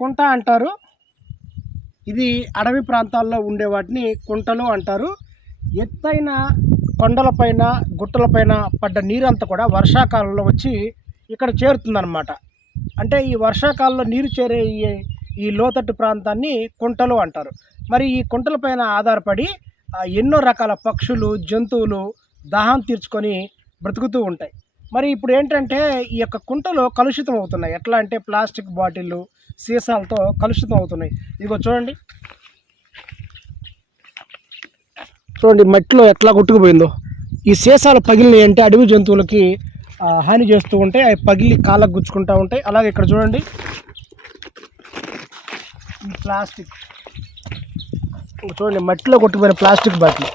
కుంట అంటారు. ఇది అడవి ప్రాంతాల్లో ఉండే వాటిని కుంటలు అంటారు. ఎత్తైన కొండలపైన గుట్టలపైన పడ్డ నీరంతా కూడా వర్షాకాలంలో వచ్చి ఇక్కడ చేరుతుందన్నమాట. అంటే ఈ వర్షాకాలంలో నీరు చేరే ఈ లోతట్టు ప్రాంతాన్ని కుంటలు అంటారు. మరి ఈ కుంటలపైన ఆధారపడి ఎన్నో రకాల పక్షులు, జంతువులు దాహం తీర్చుకొని బ్రతుకుతూ ఉంటాయి. మరి ఇప్పుడు ఏంటంటే ఈ యొక్క కుంటలు కలుషితం అవుతున్నాయి. ఎట్లా అంటే ప్లాస్టిక్ బాటిళ్ళు, సీసాలతో కలుషితం అవుతున్నాయి. ఇదిగో చూడండి, మట్టిలో ఎట్లా కొట్టుకుపోయిందో. ఈ సీసాలు పగిలినాయి అంటే అడవి జంతువులకి హాని చేస్తూ ఉంటాయి. అవి పగిలి కాళ్ళకు గుచ్చుకుంటూ ఉంటాయి. అలాగే ఇక్కడ చూడండి, ఈ ప్లాస్టిక్ చూడండి, మట్టిలో కొట్టుకుపోయిన ప్లాస్టిక్ బాటిల్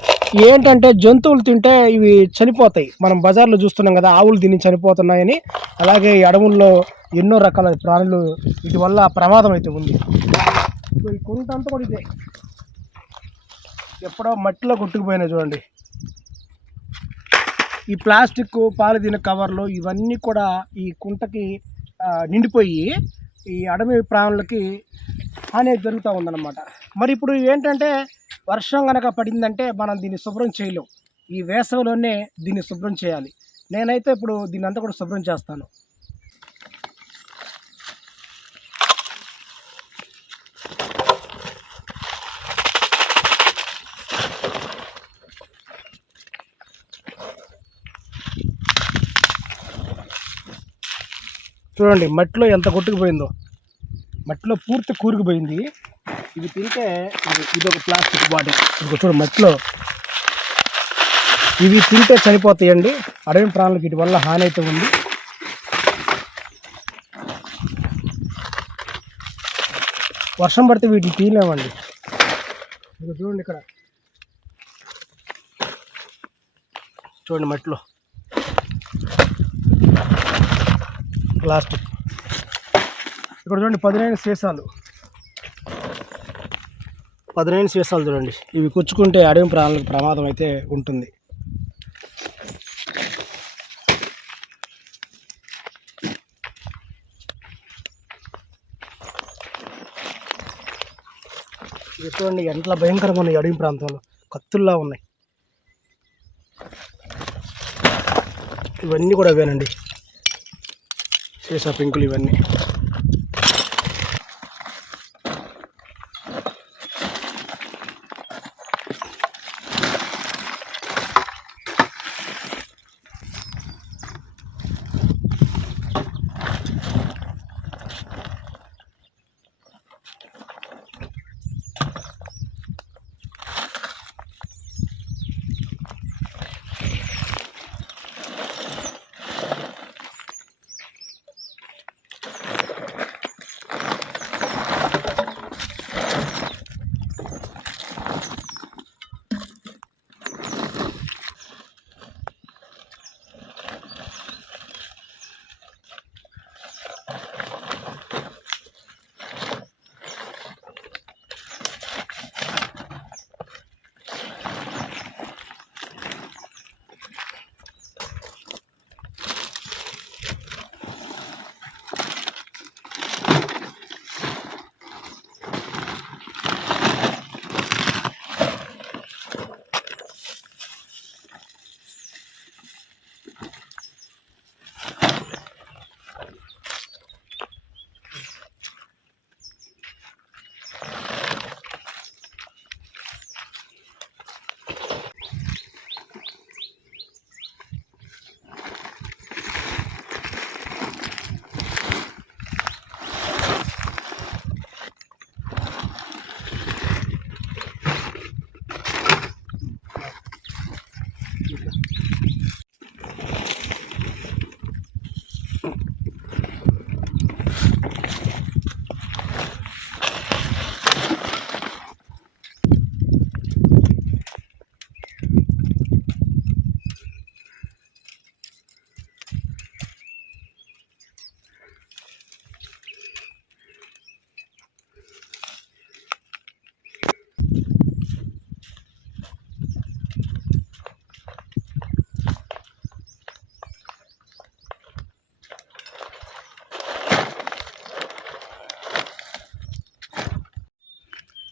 ఏంటంటే జంతువులు తింటే ఇవి చనిపోతాయి. మనం బజార్లో చూస్తున్నాం కదా, ఆవులు తిని చనిపోతున్నాయని. అలాగే ఈ అడవుల్లో ఎన్నో రకాల ప్రాణులు వీటి వల్ల ప్రమాదం అయితే ఉంది. ఈ కుంట అంతా కూడా ఇదే, ఎప్పుడో మట్టిలో కొట్టుకుపోయినాయి చూడండి. ఈ ప్లాస్టిక్, పాలిథీన్ కవర్లు ఇవన్నీ కూడా ఈ కుంటకి నిండిపోయి ఈ అడవి ప్రాణులకి హాని జరుగుతూ ఉందన్నమాట. మరి ఇప్పుడు ఏంటంటే వర్షం కనుక పడిందంటే మనం దీన్ని శుభ్రం చేయలేం. ఈ వేసవిలోనే దీన్ని శుభ్రం చేయాలి. నేనైతే ఇప్పుడు దీన్ని అంతా కూడా శుభ్రం చేస్తాను. చూడండి మట్టిలో ఎంత కొట్టుకుపోయిందో, మట్టిలో పూర్తి కూరుకుపోయింది. ఇది తింటే ఇది ఒక ప్లాస్టిక్ బాటిల్, ఇది చూడండి మట్టిలో, ఇవి తింటే చనిపోతాయండి. అడవి ప్రాణులకి వీటి వల్ల హాని అయితే ఉంది. వర్షం పడితే వీటిని తీయలేమండి. ఇది చూడండి, ఇక్కడ చూడండి మట్టిలో ప్లాస్టిక్. ఇక్కడ చూడండి పదునైన సీసాలు చూడండి. ఇవి కుచ్చుకుంటే అడవి ప్రాణులకు ప్రమాదం అయితే ఉంటుంది. ఇవి చూడండి ఎంత భయంకరంగా ఉన్నాయి. అడవి ప్రాంతంలో కత్తుల్లా ఉన్నాయి. ఇవన్నీ కూడా అవేనండి, సీసా పెంకులు ఇవన్నీ.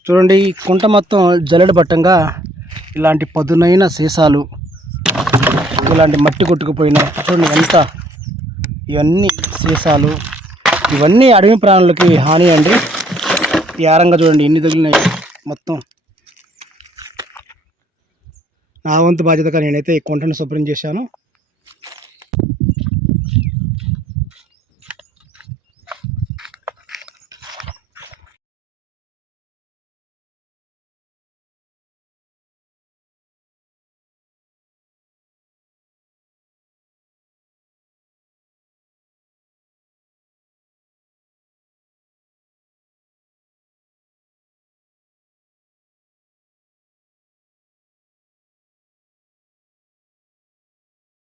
చూడండి ఈ కుంట మొత్తం జల్లెడ పట్టంగా ఇలాంటి పదునైన సీసాలు, ఇలాంటి మట్టి కొట్టుకుపోయిన చూడండి ఎంత, ఇవన్నీ సీసాలు, ఇవన్నీ అడవి ప్రాణులకి హాని అండి. ఈ ఆరంగా చూడండి ఎన్ని తగిలినాయి మొత్తం. నా వంతు బాధ్యతగా నేనైతే ఈ కుంటను శుభ్రం చేశాను.